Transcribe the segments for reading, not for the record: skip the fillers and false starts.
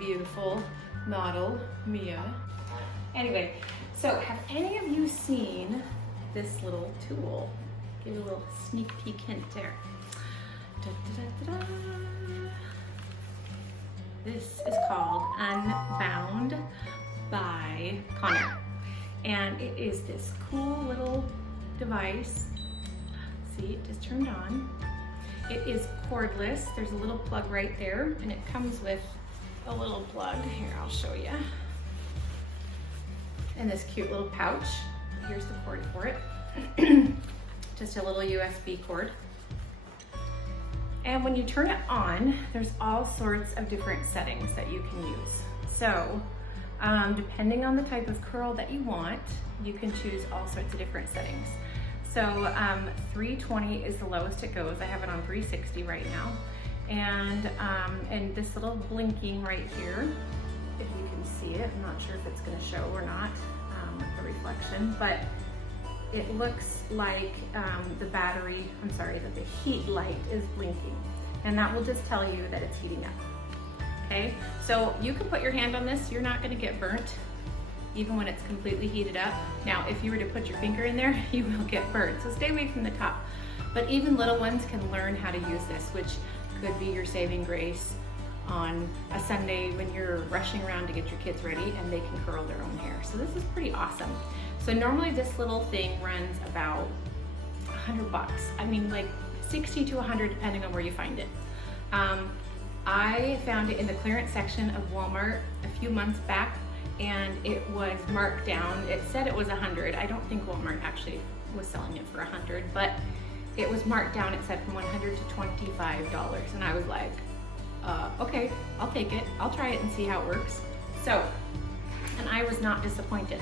beautiful model, Mia. Anyway, so have any of you seen this little tool? Give you a little sneak peek hint there. Da, da, da, da, da. This is called Unbound by Conner. And it is this cool little device. See, it just turned on. It is cordless. There's a little plug right there, and it comes with a little plug. Here, I'll show you. And this cute little pouch. Here's the cord for it. Just a little USB cord. And when you turn it on, there's all sorts of different settings that you can use. So, depending on the type of curl that you want, you can choose all sorts of different settings. So 320 is the lowest it goes. I have it on 360 right now. And this little blinking right here, if you can see it, I'm not sure if it's gonna show or not with the reflection, but it looks like the heat light is blinking. And that will just tell you that it's heating up. Okay, so you can put your hand on this, you're not gonna get burnt, even when it's completely heated up. Now, if you were to put your finger in there, you will get burnt, so stay away from the top. But even little ones can learn how to use this, which could be your saving grace on a Sunday when you're rushing around to get your kids ready and they can curl their own hair. So this is pretty awesome. So normally this little thing runs about $100. I mean, like 60 to 100 depending on where you find it. I found it in the clearance section of Walmart a few months back, and it was marked down. It said it was 100. I don't think Walmart actually was selling it for 100, but it was marked down. It said from $100 to $25, and I was like, okay, I'll take it. I'll try it and see how it works. So, and I was not disappointed.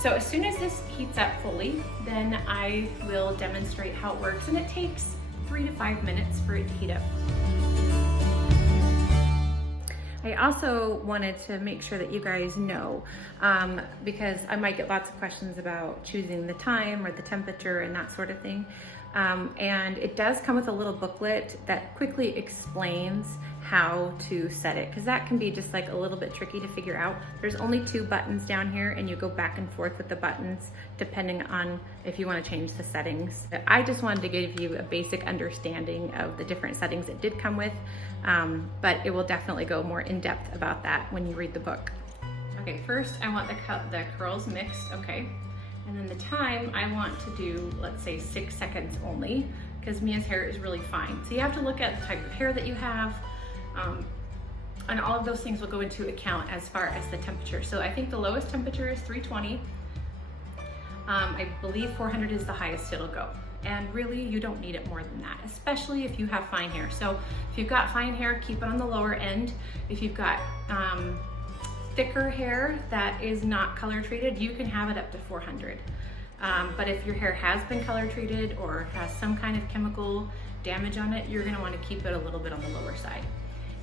So as soon as this heats up fully, then I will demonstrate how it works, and it takes 3 to 5 minutes for it to heat up. I also wanted to make sure that you guys know, because I might get lots of questions about choosing the time or the temperature and that sort of thing. And it does come with a little booklet that quickly explains how to set it, because that can be just like a little bit tricky to figure out. There's only 2 buttons down here, and you go back and forth with the buttons depending on if you want to change the settings. I just wanted to give you a basic understanding of the different settings it did come with, but it will definitely go more in depth about that when you read the book. Okay, first I want the curls mixed, okay? And then the time I want to do, let's say 6 seconds only, because Mia's hair is really fine. So you have to look at the type of hair that you have, and all of those things will go into account as far as the temperature. So I think the lowest temperature is 320. I believe 400 is the highest it'll go. And really, you don't need it more than that, especially if you have fine hair. So if you've got fine hair, keep it on the lower end. If you've got thicker hair that is not color treated, you can have it up to 400. But if your hair has been color treated or has some kind of chemical damage on it, you're gonna wanna keep it a little bit on the lower side.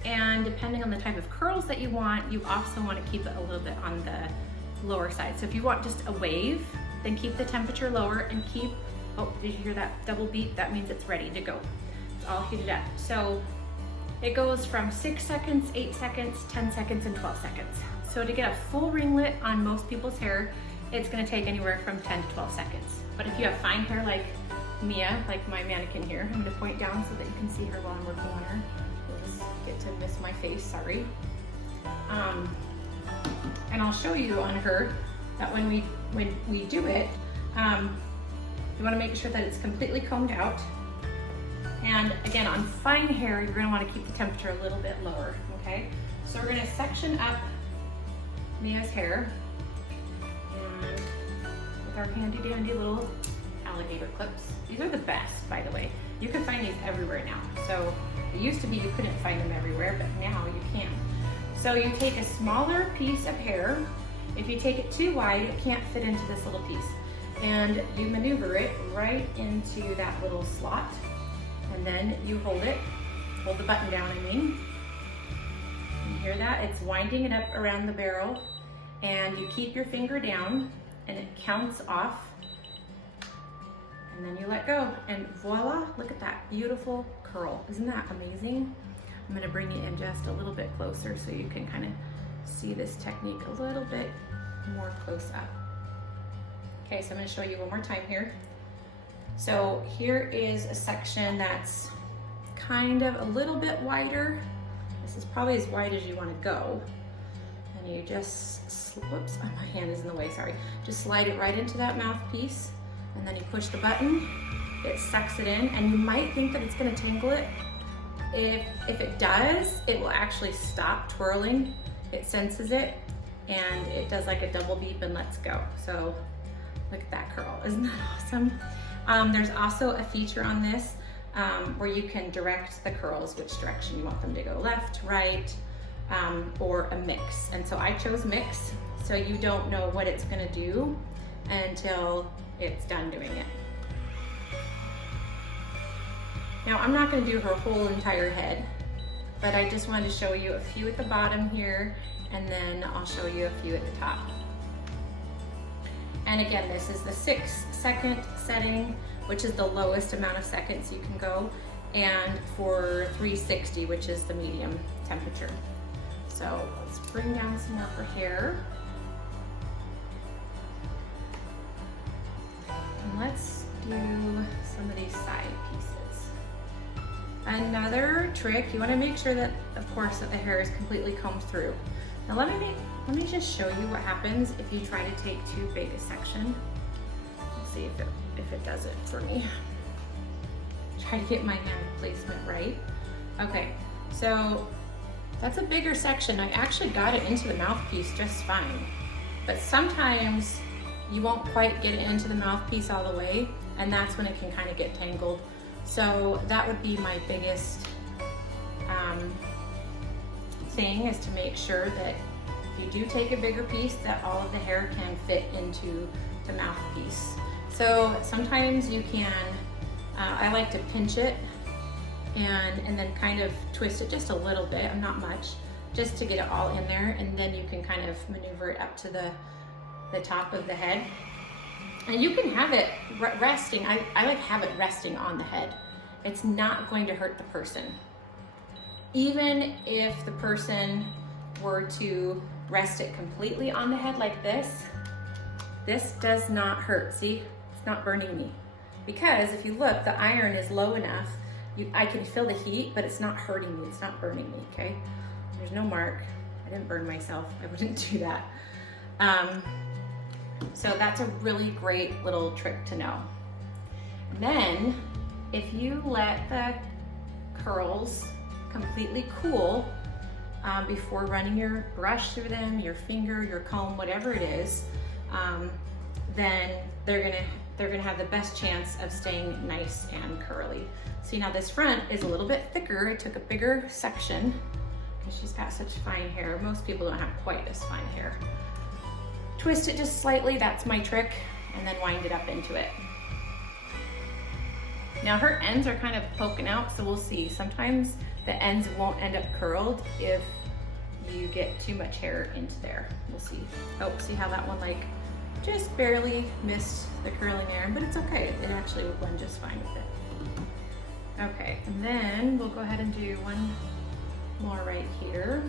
And depending on the type of curls that you want, you also wanna keep it a little bit on the lower side. So if you want just a wave, then keep the temperature lower and keep, oh, did you hear that double beep? That means it's ready to go. It's all heated up. So it goes from 6 seconds, 8 seconds, 10 seconds, and 12 seconds. So to get a full ringlet on most people's hair, it's gonna take anywhere from 10 to 12 seconds. But if you have fine hair like Mia, like my mannequin here, I'm gonna point down so that you can see her while I'm working on her. You'll just get to miss my face, sorry. And I'll show you on her that when we do it, you wanna make sure that it's completely combed out. And again, on fine hair, you're gonna wanna keep the temperature a little bit lower, okay? So we're gonna section up Mia's hair, and with our handy dandy little alligator clips. These are the best, by the way. You can find these everywhere now. So it used to be you couldn't find them everywhere, but now you can. So you take a smaller piece of hair. If you take it too wide, it can't fit into this little piece. And you maneuver it right into that little slot. And then you hold the button down, I mean. You hear that? It's winding it up around the barrel, and you keep your finger down and it counts off, and then you let go, and voila, look at that beautiful curl. Isn't that amazing? I'm gonna bring you in just a little bit closer so you can kind of see this technique a little bit more close up. Okay, so I'm gonna show you one more time here. So here is a section that's kind of a little bit wider. This is probably as wide as you wanna go. And you just, whoops, oh, my hand is in the way, sorry. Just slide it right into that mouthpiece, and then you push the button, it sucks it in, and you might think that it's gonna tangle it. If it does, it will actually stop twirling. It senses it, and it does like a double beep and lets go. So look at that curl, isn't that awesome? There's also a feature on this where you can direct the curls, which direction you want them to go, left, right, or a mix. And so I chose mix, so you don't know what it's gonna do until it's done doing it. Now I'm not gonna do her whole entire head, but I just wanted to show you a few at the bottom here, and then I'll show you a few at the top. And again, this is the 6-second setting, which is the lowest amount of seconds you can go, and for 360, which is the medium temperature. So let's bring down some more for hair. And let's do some of these side pieces. Another trick, you want to make sure that, of course, that the hair is completely combed through. Now let me just show you what happens if you try to take too big a section. Let's see if it does it for me. Try to get my hand placement right. Okay, so that's a bigger section. I actually got it into the mouthpiece just fine, but sometimes you won't quite get it into the mouthpiece all the way, and that's when it can kind of get tangled. So that would be my biggest thing, is to make sure that if you do take a bigger piece, that all of the hair can fit into the mouthpiece. So sometimes you can, I like to pinch it and then kind of twist it just a little bit, not much, just to get it all in there, and then you can kind of maneuver it up to the top of the head. And you can have it resting, I like have it resting on the head. It's not going to hurt the person. Even if the person were to rest it completely on the head like this does not hurt. See, it's not burning me. Because if you look, the iron is low enough, I can feel the heat, but it's not hurting me, it's not burning me, okay? There's no mark. I didn't burn myself, I wouldn't do that. So that's a really great little trick to know. And then, if you let the curls completely cool before running your brush through them, your finger, your comb, whatever it is, then they're gonna have the best chance of staying nice and curly. See, now this front is a little bit thicker. I took a bigger section because she's got such fine hair. Most people don't have quite as fine hair. Twist it just slightly, that's my trick, and then wind it up into it. Now her ends are kind of poking out, so we'll see. Sometimes the ends won't end up curled if you get too much hair into there. We'll see. Oh, see how that one like just barely missed the curling area, but it's okay. It actually would blend just fine with it. Okay, and then we'll go ahead and do one more right here.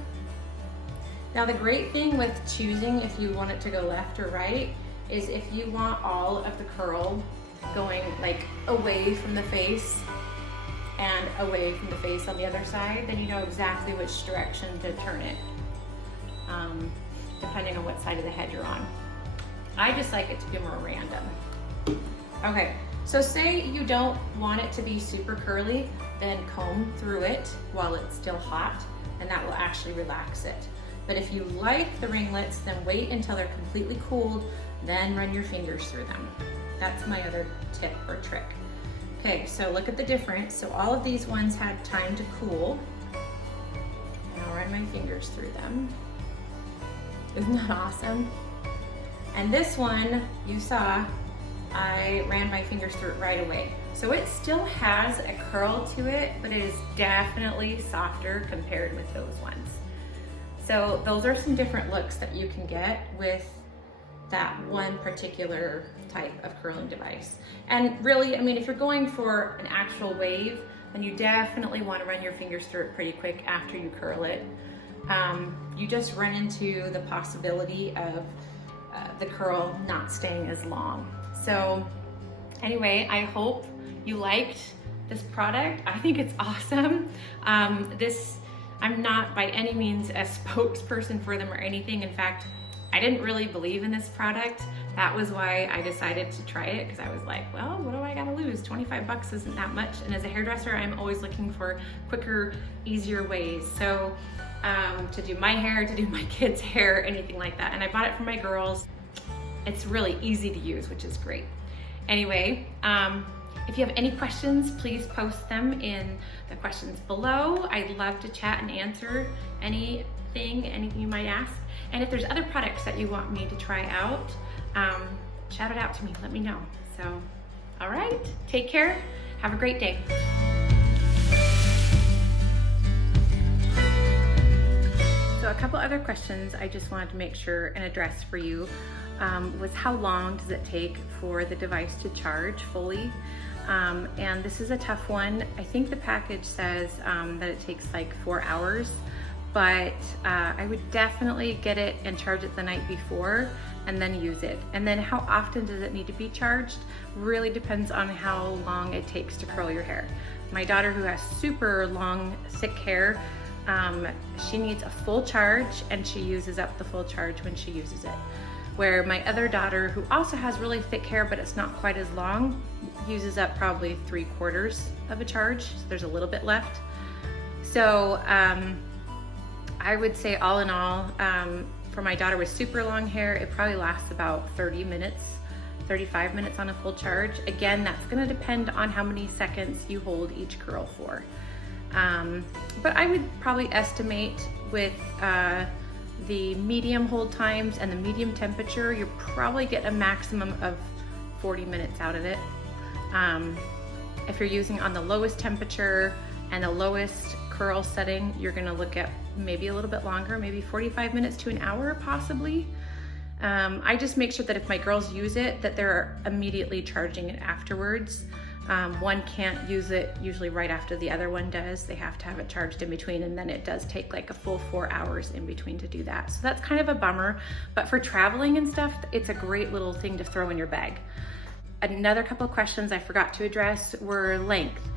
Now the great thing with choosing if you want it to go left or right is if you want all of the curl going like away from the face and away from the face on the other side, then you know exactly which direction to turn it, depending on what side of the head you're on. I just like it to be more random. Okay, so say you don't want it to be super curly, then comb through it while it's still hot, and that will actually relax it. But if you like the ringlets, then wait until they're completely cooled, then run your fingers through them. That's my other tip or trick. Okay, so look at the difference. So all of these ones had time to cool, and I'll run my fingers through them. Isn't that awesome? And this one, you saw, I ran my fingers through it right away. So it still has a curl to it, but it is definitely softer compared with those ones. So those are some different looks that you can get with that one particular type of curling device. And really, I mean, if you're going for an actual wave, then you definitely want to run your fingers through it pretty quick after you curl it. You just run into the possibility of the curl not staying as long. So anyway, I hope you liked this product. I think it's awesome. I'm not by any means a spokesperson for them or anything. In fact, I didn't really believe in this product. That was why I decided to try it, because I was like, well, what do I gotta lose? 25 bucks isn't that much. And as a hairdresser, I'm always looking for quicker, easier ways. So to do my hair, to do my kids' hair, anything like that. And I bought it for my girls. It's really easy to use, which is great. Anyway, if you have any questions, please post them in the questions below. I'd love to chat and answer anything you might ask. And if there's other products that you want me to try out, shout it out to me, let me know. So, all right, take care, have a great day. So a couple other questions I just wanted to make sure and address for you was how long does it take for the device to charge fully? And this is a tough one. I think the package says that it takes like 4 hours, but I would definitely get it and charge it the night before and then use it. And then how often does it need to be charged really depends on how long it takes to curl your hair. My daughter, who has super long, thick hair, she needs a full charge and she uses up the full charge when she uses it. Where my other daughter, who also has really thick hair but it's not quite as long, uses up probably 3/4 of a charge. So there's a little bit left. So I would say all in all, for my daughter with super long hair, it probably lasts about 30 minutes, 35 minutes on a full charge. Again, that's gonna depend on how many seconds you hold each curl for. But I would probably estimate with the medium hold times and the medium temperature, you probably get a maximum of 40 minutes out of it. If you're using on the lowest temperature and the lowest curl setting, you're gonna look at maybe a little bit longer, maybe 45 minutes to an hour possibly. I just make sure that if my girls use it, that they're immediately charging it afterwards. One can't use it usually right after the other one does. They have to have it charged in between, and then it does take like a full 4 hours in between to do that. So that's kind of a bummer, but for traveling and stuff, it's a great little thing to throw in your bag. Another couple of questions I forgot to address were length,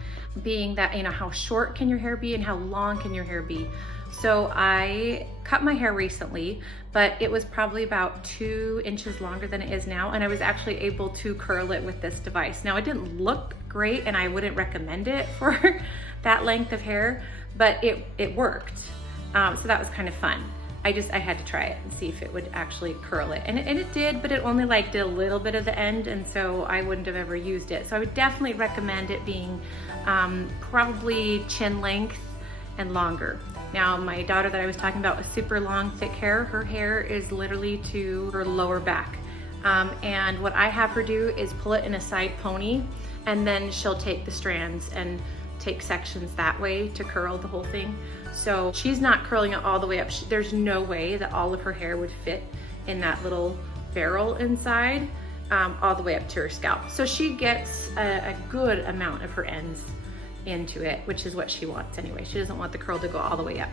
being that, you know, how short can your hair be and how long can your hair be? So I cut my hair recently, but it was probably about 2 inches longer than it is now, and I was actually able to curl it with this device. Now, it didn't look great, and I wouldn't recommend it for that length of hair, but it worked. So that was kind of fun. I had to try it and see if it would actually curl it. And it did, but it only like did a little bit of the end, and so I wouldn't have ever used it. So I would definitely recommend it being probably chin length and longer. Now, my daughter that I was talking about with super long, thick hair, her hair is literally to her lower back. And what I have her do is pull it in a side pony, and then she'll take the strands and take sections that way to curl the whole thing. So she's not curling it all the way up. There's no way that all of her hair would fit in that little barrel inside all the way up to her scalp. So she gets a good amount of her ends into it, which is what she wants anyway. She doesn't want the curl to go all the way up.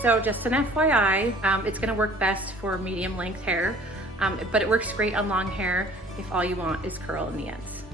So just an FYI, it's gonna work best for medium length hair, but it works great on long hair if all you want is curl in the ends.